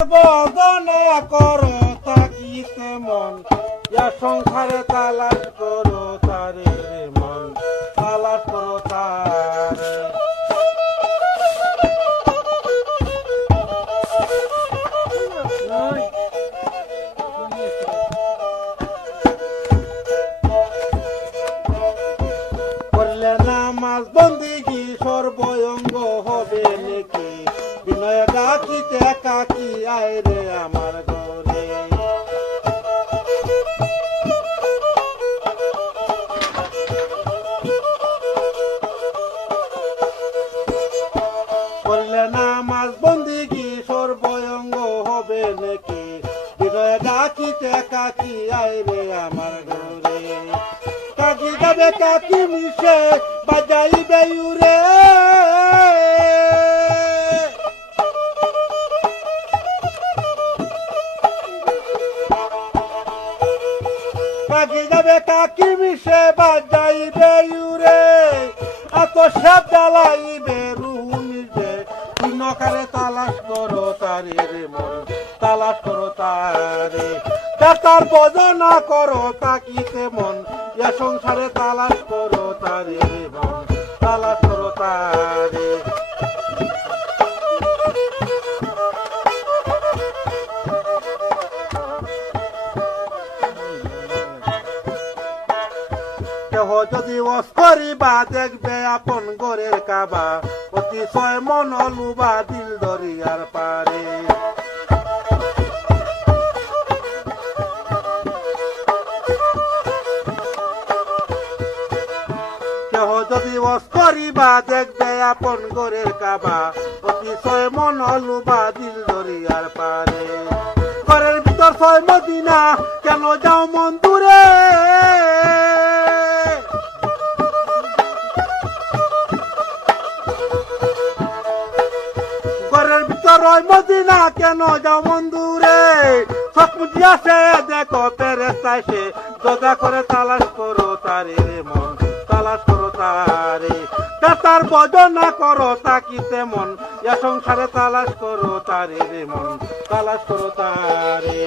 বদনা করো তাকিতে মন সংসারে তালাশ করো তারে মন তালাশ করো তারে করলে নামাজ বন্দিগি সর্বঙ্গ হবে নাকি বিনয় ডাকিতে কাকি আয় রে আমার ঘরে করলে নামাজ বন্দিগি সর্বঙ্গ হবে নাকি বিনয় ডাকিতে কাকি আয় রে আমার ঘরে কাকি যাবে কাকি মিশে বাজাইবে উরে কাকি যাবে কাকি মিশে বাজাইবে উরে এত সব জ্বালাইবে রুহু নিজে তুই নকারে তালাশ করো তারে রে মন তালাশ করো তারে তার বদনা করো তাকিতে মন এ সংসারে তালাশ করো তারে রে মন তালাশ করো তারে কেহ যদি ওস করিবা দেখবে আপন ঘরের কাবা অতিশয় মন লুবা দিল দরিয়ার পারে কেহ যদি ওস করিবা দেখবে আপন ঘরের কাবা অতিশয় মন লুবা দিল দরিয়ার পারে ঘরের ভিতর ছয় মদিনা কেন যাও মন দূরে ঘরের ভিতর ওই মদিনা কেন যাও মন দূরে চোখ মুজিয়াছে দেখো ফেরেশতা সে দোয়া করে তালাশ করো তারে রে মন তালাশ করো তারে তার বদনা করো তাকিতে মন এ সংসারে তালাশ করো তারে রে মন তালাশ করো তারে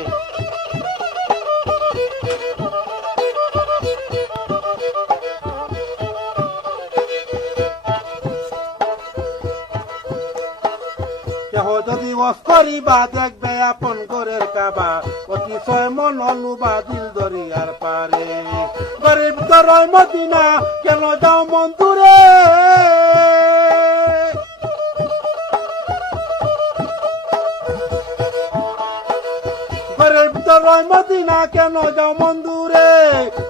কেহ যদি ওস করিবা দেখবে আপন ঘরের কাবা অতিশয় মন লুবা দিল দরিয়ার পারে ঘরের ভিতর ওই মদিনা কেন যাও মন দূরে ঘরের ভিতর ওই মদিনা কেন যাও মন দূরে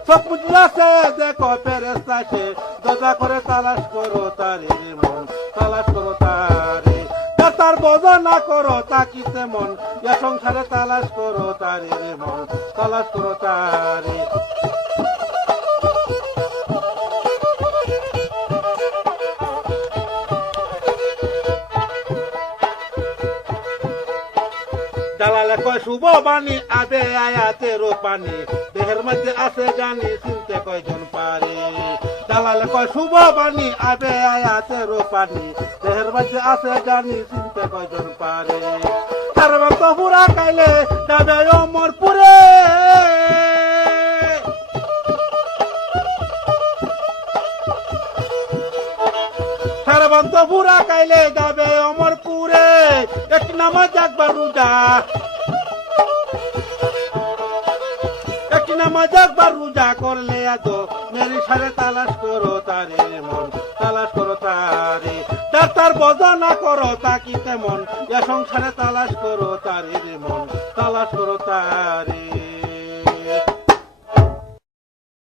সব বুঝলাছে দেখো ফেরেশতা সে দোয়া করে তালাশ করো তারে রে মন তালাশ করো তারে তার বদনা করো তাকিতে মন এ সংসারে তালাশ করো তারে রে মন তালাশ করো তারে দালালে কয় শুভ বাণী আবে আয়াতের পানি দেহের মধ্যে আছে জানি চিনতে কয়জন পারে দালালে কয় শুভ বাণী আবে আয়াতের পানি দেহের মধ্যে আছে জানি চিনতে কয়জন পারে তার মতো পুরা কাইলে যাবে অমরপুরে সারবন্ত পুরা কাইলে যাবে অমরপুরে এক নামাজ একবার রোজা এক নামাজ একবার রোজা করলে এত মেরি সারে তালাশ করো তারে মন তালাশ করো তারে তার বদনা করো তাকিতে মন এ সংসারে তালাশ করো তারে মন তালাশ করো তারে